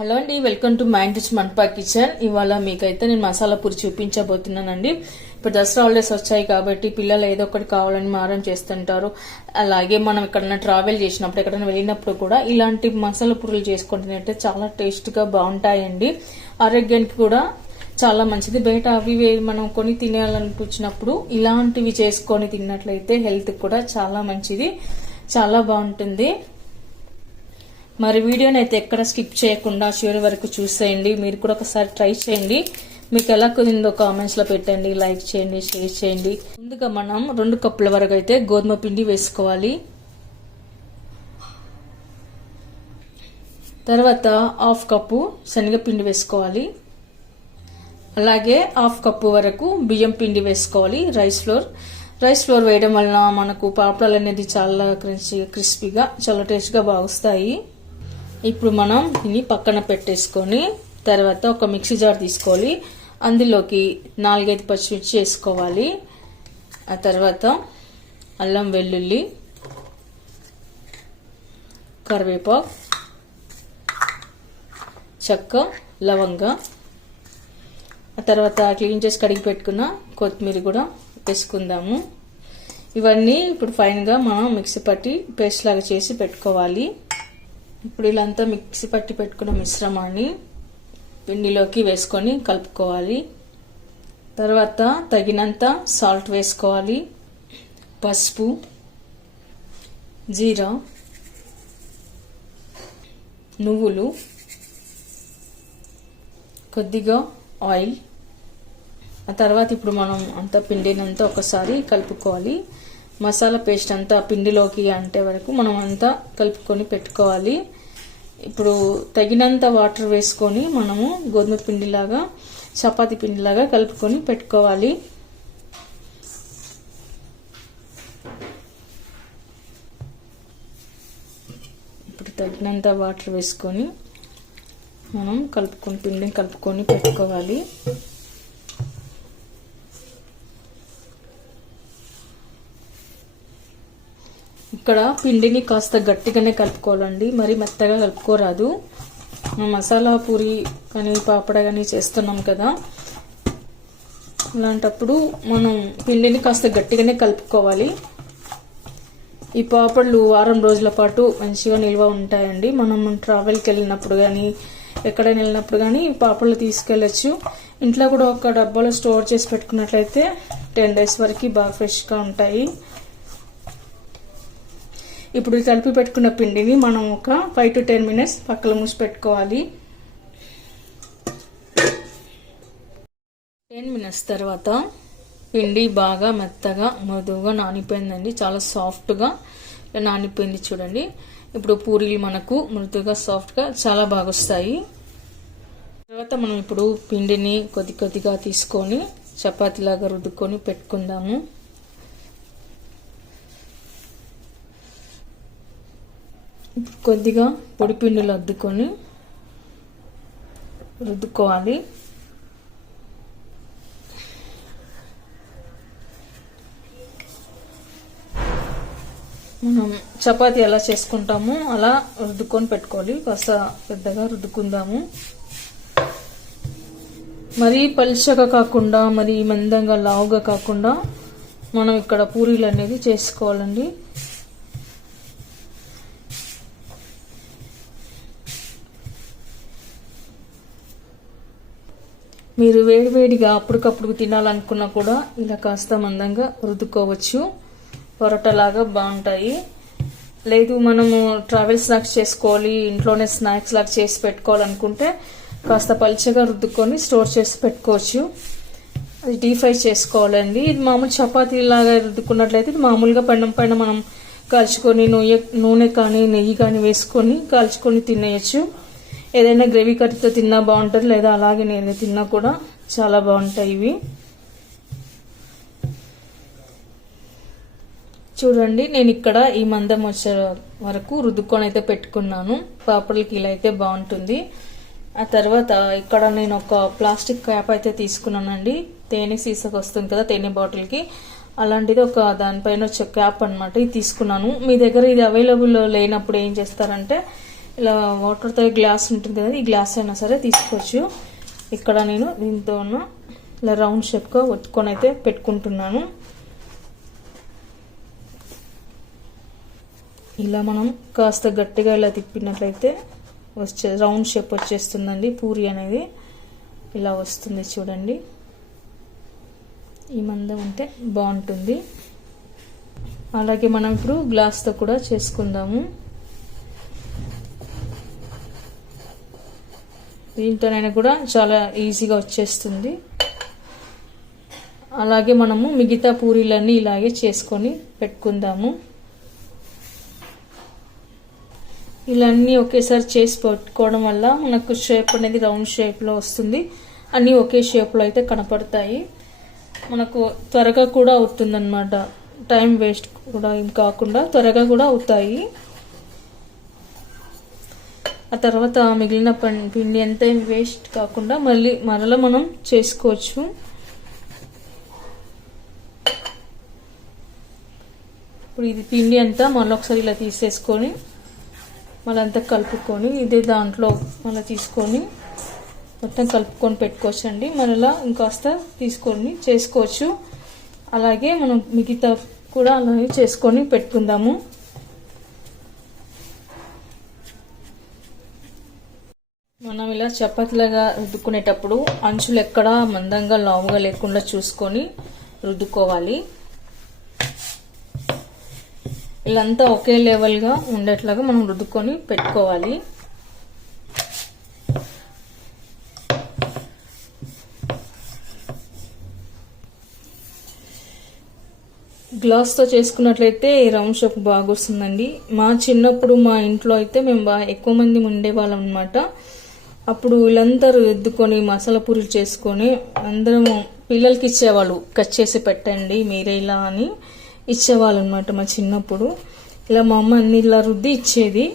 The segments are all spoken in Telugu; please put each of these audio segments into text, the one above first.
హలో అండి, welcome to mind rich Mantapa kitchen. ఇవాళ మీకైతే నేను మసాలా పూరి చూపించబోతున్నానండి. ఇప్పుడు దసరా హాలిడేస్ వచ్చాయి కాబట్టి పిల్లలు ఏదో ఒకటి కావాలని మారం చేస్తుంటారు. అలాగే మనం ఎక్కడైనా ట్రావెల్ చేసినప్పుడు ఎక్కడైనా వెళ్ళినప్పుడు కూడా ఇలాంటి మసాలా పూరీలు చేసుకుంటున్నట్టే చాలా టేస్ట్గా బాగుంటాయండి. ఆరోగ్యానికి కూడా చాలా మంచిది. బయట అవి మనం కొని తినాలనిపించినప్పుడు ఇలాంటివి చేసుకొని తిన్నట్లయితే హెల్త్ కూడా చాలా మంచిది, చాలా బాగుంటుంది. మరి వీడియోని అయితే ఎక్కడ స్కిప్ చేయకుండా చివరి వరకు చూసేయండి. మీరు కూడా ఒకసారి ట్రై చేయండి. మీకు ఎలా కుదిరిందో కామెంట్స్ లో పెట్టండి, లైక్ చేయండి, షేర్ చేయండి. ముందుగా మనం 2 కప్పుల వరకు అయితే గోధుమ పిండి వేసుకోవాలి. తర్వాత 1/2 కప్పు శనగపిండి వేసుకోవాలి. అలాగే 1/2 కప్పు వరకు బియ్యం పిండి వేసుకోవాలి. రైస్ ఫ్లోర్ వేయడం వలన మనకు పాపడాలు అనేది చాలా క్రిస్పీగా చాలా టేస్ట్గా బాగుస్తాయి. ఇప్పుడు మనం దీన్ని పక్కన పెట్టేసుకొని తర్వాత ఒక మిక్సీ జార్ తీసుకోవాలి. అందులోకి 4-5 పచ్చిమిర్చి వేసుకోవాలి. ఆ తర్వాత అల్లం వెల్లుల్లి, కరివేపాకు, చెక్క, లవంగ, ఆ తర్వాత క్లీన్ చేసి కడిగి పెట్టుకున్న కొత్తిమీర కూడా వేసుకుందాము. ఇవన్నీ ఇప్పుడు ఫైన్గా మనం మిక్సీ పట్టి పేస్ట్ లాగా చేసి పెట్టుకోవాలి. ఇప్పుడు ఇలా అంతా మిక్సీ పట్టి పెట్టుకున్న మిశ్రమాన్ని పిండిలోకి వేసుకొని కలుపుకోవాలి. తర్వాత తగినంత సాల్ట్ వేసుకోవాలి. పసుపు, జీరా, నువ్వులు, కొద్దిగా ఆయిల్. ఆ తర్వాత ఇప్పుడు మనం అంతా పిండినంతా ఒకసారి కలుపుకోవాలి. మసాలా పేస్ట్ అంతా పిండిలోకి అంటే వరకు మనం అంతా కలుపుకొని పెట్టుకోవాలి. ఇప్పుడు తగినంత వాటర్ వేసుకొని మనము గోధుమ పిండిలాగా చపాతీ పిండిలాగా కలుపుకొని పెట్టుకోవాలి. ఇప్పుడు తగినంత వాటర్ వేసుకొని మనం పిండిని కలుపుకొని పెట్టుకోవాలి. ఇక్కడ పిండిని కాస్త గట్టిగానే కలుపుకోవాలండి, మరి మెత్తగా కలుపుకోరాదు. మసాలా పూరి కానీ పాపడ కానీ చేస్తున్నాం కదా, అలాంటప్పుడు మనం పిండిని కాస్త గట్టిగానే కలుపుకోవాలి. ఈ పాపడలు వారం రోజుల పాటు మంచిగా నిల్వ ఉంటాయండి. మనం ట్రావెల్కి వెళ్ళినప్పుడు కానీ ఎక్కడైనా వెళ్ళినప్పుడు కానీ ఈ పాపడలు తీసుకెళ్ళచ్చు. ఇంట్లో కూడా ఒక డబ్బాలో స్టోర్ చేసి పెట్టుకున్నట్లయితే 10 days వరకు బాగా ఫ్రెష్గా ఉంటాయి. ఇప్పుడు కలిపి పెట్టుకున్న పిండిని మనం ఒక 5 to 10 minutes పక్కన మూసి పెట్టుకోవాలి. 10 minutes తర్వాత పిండి బాగా మెత్తగా మృదువుగా నానిపోయిందండి. చాలా సాఫ్ట్గా నానిపోయింది చూడండి. ఇప్పుడు పూరీలు మనకు మృదువుగా సాఫ్ట్గా చాలా బాగా వస్తాయి. తర్వాత మనం ఇప్పుడు పిండిని కొద్దిగా తీసుకొని చపాతీలాగా రుద్దుకొని పెట్టుకుందాము. కొద్దిగా పొడి పిండిలు అద్దుకొని రుద్దుకోవాలి. మనం చపాతీ ఎలా చేసుకుంటామో అలా రుద్దుకొని పెట్టుకోవాలి. కాస్త పెద్దగా రుద్దుకుందాము. మరీ పలుచగా కాకుండా మరీ మందంగా లావుగా కాకుండా మనం ఇక్కడ పూరీలు అనేది చేసుకోవాలండి. మీరు వేడివేడిగా అప్పటికప్పుడు తినాలనుకున్నా కూడా ఇలా కాస్త మందంగా రుద్దుకోవచ్చు. పొరటలాగా బాగుంటాయి. లేదు మనము ట్రావెల్ స్నాక్స్ చేసుకోవాలి, ఇంట్లోనే స్నాక్స్ లాగా చేసి పెట్టుకోవాలనుకుంటే కాస్త పలుచగా రుద్దుకొని స్టోర్ చేసి పెట్టుకోవచ్చు. అది డీప్ ఫ్రై చేసుకోవాలండి. ఇది మామూలు చపాతీలాగా రుద్దుకున్నట్లయితే ఇది మామూలుగా పెనం పైన మనం కాల్చుకొని నూనె కానీ నెయ్యి కానీ వేసుకొని కాల్చుకొని తినేయచ్చు. ఏదైనా గ్రేవీ కర్రీతో తిన్నా బాగుంటుంది, లేదా అలాగే నేను తిన్నా కూడా చాలా బాగుంటాయి ఇవి. చూడండి, నేను ఇక్కడ ఈ మందం వచ్చే వరకు రుద్దుకొని అయితే పెట్టుకున్నాను. పాపడలకి ఇలా అయితే బాగుంటుంది. ఆ తర్వాత ఇక్కడ నేను ఒక ప్లాస్టిక్ క్యాప్ అయితే తీసుకున్నానండి. తేనె సీసాకు వస్తుంది కదా తేనె బాటిల్కి, అలాంటిది ఒక దానిపైన వచ్చే క్యాప్ అనమాట ఇది తీసుకున్నాను. మీ దగ్గర ఇది అవైలబుల్ లేనప్పుడు ఏం చేస్తారంటే ఇలా వాటర్తో గ్లాస్ ఉంటుంది కదా, ఈ గ్లాస్ అయినా సరే తీసుకోవచ్చు. ఇక్కడ నేను దీంతో ఇలా రౌండ్ షేప్గా ఒత్తుకొని అయితే పెట్టుకుంటున్నాను. ఇలా మనం కాస్త గట్టిగా ఇలా తిప్పినట్లయితే రౌండ్ షేప్ వచ్చేస్తుందండి. పూరి అనేది ఇలా వస్తుంది చూడండి. ఈ మందం ఉంటే బాగుంటుంది. అలాగే మనం ఇప్పుడు గ్లాస్తో కూడా చేసుకుందాము. దీంతోనైనా కూడా చాలా ఈజీగా వచ్చేస్తుంది. అలాగే మనము మిగతా పూరీలన్నీ ఇలాగే చేసుకొని పెట్టుకుందాము. ఇలాన్నీ ఒకేసారి చేసి పెట్టుకోవడం వల్ల మనకు షేప్ అనేది రౌండ్ షేప్లో వస్తుంది. అన్నీ ఒకే షేప్లో అయితే కనపడతాయి. మనకు త్వరగా కూడా అవుతుందన్నమాట. టైం వేస్ట్ కూడా ఏం కాకుండా త్వరగా కూడా అవుతాయి. ఆ తర్వాత మిగిలిన పిండి అంతా వేస్ట్ కాకుండా మరలా మనం చేసుకోవచ్చు. ఇప్పుడు ఇది పిండి అంతా మళ్ళీ ఒకసారి ఇలా తీసేసుకొని మళ్ళీ అంతా కలుపుకొని ఇదే దాంట్లో మళ్ళీ తీసుకొని మొత్తం కలుపుకొని పెట్టుకోవచ్చు అండి. మరలా ఇంకాస్త తీసుకొని చేసుకోవచ్చు. అలాగే మనం మిగతా కూడా అలాగే చేసుకొని పెట్టుకుందాము. మనం ఇలా చపాతీలాగా రుద్దుకునేటప్పుడు అంచులు ఎక్కడా మందంగా లావుగా లేకుండా చూసుకొని రుద్దుకోవాలి. ఇలాంతా ఒకే లెవెల్గా ఉండేట్లాగా మనం రుద్దుకొని పెట్టుకోవాలి. గ్లాస్తో చేసుకున్నట్లయితే ఈ రౌండ్ షేప్ బాగా వస్తుందండి. మా చిన్నప్పుడు మా ఇంట్లో అయితే మేము బాగా ఎక్కువ మంది ఉండేవాళ్ళం అనమాట. అప్పుడు వీళ్ళందరూ రుద్దుకొని మసాలా పూరీలు చేసుకొని అందరము పిల్లలకి ఇచ్చేవాళ్ళు. కట్ చేసి పెట్టండి మీరే ఇలా అని ఇచ్చేవాళ్ళు అనమాట. మా చిన్నప్పుడు ఇలా మా అమ్మ అన్ని ఇలా రుద్ది ఇచ్చేది.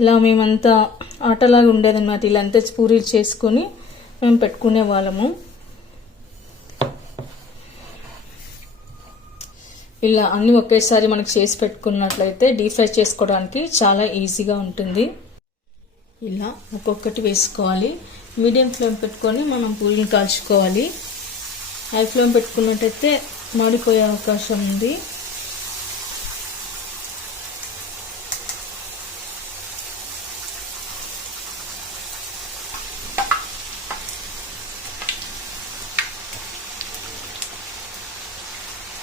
ఇలా మేమంతా ఆటలాగా ఉండేదన్నమాట. ఇలా అంతా పూరీలు చేసుకొని మేము పెట్టుకునే వాళ్ళము. ఇలా అన్ని ఒకేసారి మనకు చేసి పెట్టుకున్నట్లయితే డీప్ ఫ్రై చేసుకోవడానికి చాలా ఈజీగా ఉంటుంది. ఇలా ఒక్కొక్కటి వేసుకోవాలి. మీడియం ఫ్లేమ్ పెట్టుకొని మనం పూరీని కాల్చుకోవాలి. హై ఫ్లేమ్ పెట్టుకున్నట్టయితే మాడిపోయే అవకాశం ఉంది.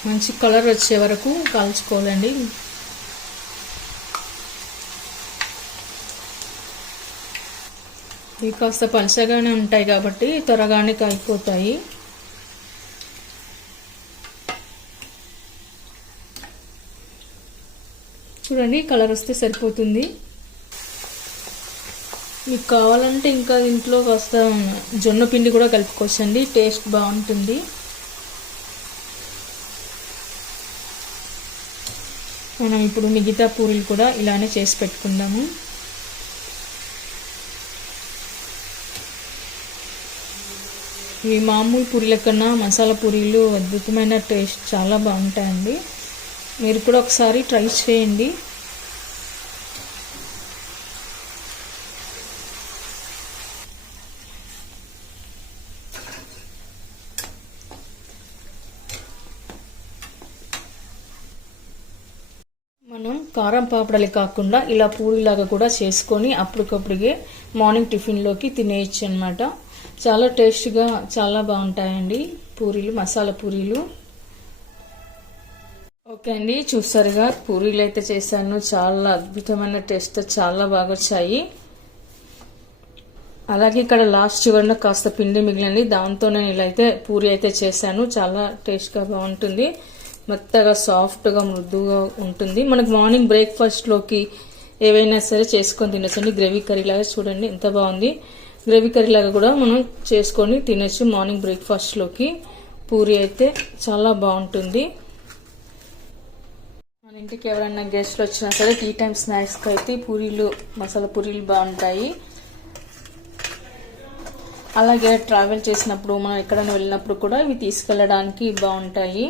మంచి కలర్ వచ్చే వరకు కాల్చుకోవాలండి. ఇవి కాస్త పలచగానే ఉంటాయి కాబట్టి త్వరగానే కాలిపోతాయి. చూడండి కలర్ వస్తే సరిపోతుంది. మీకు కావాలంటే ఇంకా దీంట్లో కాస్త జొన్న పిండి కూడా కలుపుకోవచ్చండి. టేస్ట్ బాగుంటుంది. మనం ఇప్పుడు మిగతా పూరీలు కూడా ఇలానే చేసి పెట్టుకుందాము. ఇవి మామూలు పూరీల కన్నా మసాలా పూరీలు అద్భుతమైన టేస్ట్ చాలా బాగుంటాయండి. మీరు కూడా ఒకసారి ట్రై చేయండి. మనం కారం పాపడలే కాకుండా ఇలా పూరీలాగా కూడా చేసుకొని అప్పటికప్పుడే మార్నింగ్ టిఫిన్లోకి తినేయచ్చు అనమాట. చాలా టేస్ట్గా చాలా బాగుంటాయండి పూరీలు, మసాలా పూరీలు. ఓకే అండి, చూసారుగా పూరీలు అయితే చేశాను. చాలా అద్భుతమైన టేస్ట్, చాలా బాగా వచ్చాయి. అలాగే ఇక్కడ లాస్ట్ చివరిన కాస్త పిండి మిగిలింది. దాంతో నేను ఇలా అయితే పూరీ అయితే చేశాను. చాలా టేస్ట్గా బాగుంటుంది. మెత్తగా సాఫ్ట్గా మృదువుగా ఉంటుంది. మనకు మార్నింగ్ బ్రేక్ఫాస్ట్లోకి ఏవైనా సరే చేసుకొని తినచ్చండి. గ్రేవీ కర్రీ లాగా చూడండి ఎంత బాగుంది. గ్రేవీ కర్రీ లాగా కూడా మనం చేసుకొని తినచ్చు మార్నింగ్ బ్రేక్ఫాస్ట్లోకి. పూరీ అయితే చాలా బాగుంటుంది. మన ఇంటికి ఎవరైనా గెస్ట్లు వచ్చినా సరే టీ టైమ్ స్నాక్స్కి అయితే పూరీలు, మసాలా పూరీలు బాగుంటాయి. అలాగే ట్రావెల్ చేసినప్పుడు మనం ఎక్కడైనా వెళ్ళినప్పుడు కూడా ఇవి తీసుకెళ్ళడానికి బాగుంటాయి.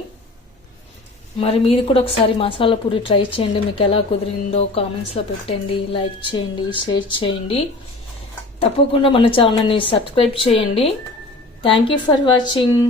మరి మీరు కూడా ఒకసారి మసాలా పూరి ట్రై చేయండి. మీకు ఎలా కుదిరిందో కామెంట్స్లో పెట్టండి. లైక్ చేయండి, షేర్ చేయండి. తప్పకుండా మన ఛానల్ని సబ్స్క్రైబ్ చేయండి. Thank you for watching.